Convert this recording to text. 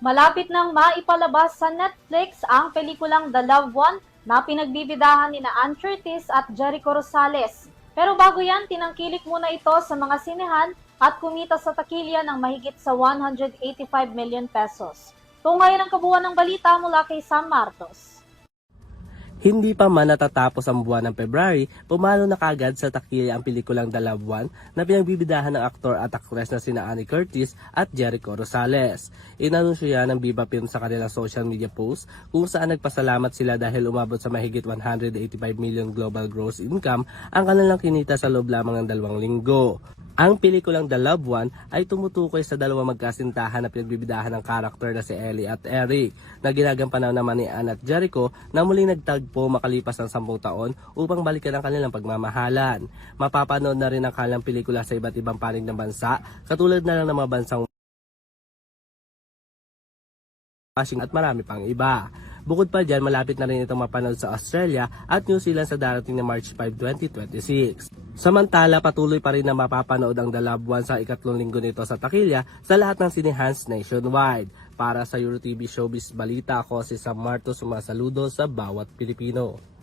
Malapit nang maipalabas sa Netflix ang pelikulang The Loved One na pinagbibidahan ni Ann Curtis at Jericho Rosales. Pero bago yan, tinangkilik muna ito sa mga sinehan at kumita sa takilya ng mahigit sa 185 million pesos. Ito ngayon ang kabuuan ng balita mula kay Sam Martos. Hindi pa man natatapos ang buwan ng February, pumalo na kagad sa takilya ang pelikulang The Loved One na pinagbibidahan ng aktor at aktres na sina Ann Curtis at Jericho Rosales. Inanunsyo yan ng Viva Films sa kanilang social media post kung saan nagpasalamat sila dahil umabot sa mahigit 185 million global gross income ang kanilang kinita sa loob lamang ng 2 linggo. Ang pelikulang The Loved One ay tumutukoy sa dalawang magkasintahan na pinagbibidahan ng karakter na si Ellie at Eric na ginagampanan naman ni Ann at Jericho na muling nagtagpo makalipas ng 10 taon upang balikan ang kanilang pagmamahalan. Mapapanood na rin ang kanilang pelikula sa iba't ibang panig ng bansa katulad na lang ng mga bansang Washington at marami pang iba. Bukod pa dyan, malapit na rin itong mapanood sa Australia at New Zealand sa darating na March 5, 2026. Samantala, patuloy pa rin na mapapanood ang The Loved One sa ikatlong linggo nito sa takilya sa lahat ng sinihans nationwide. Para sa EuroTV Showbiz Balita, ako si Sam Martos, sumasaludo sa bawat Pilipino.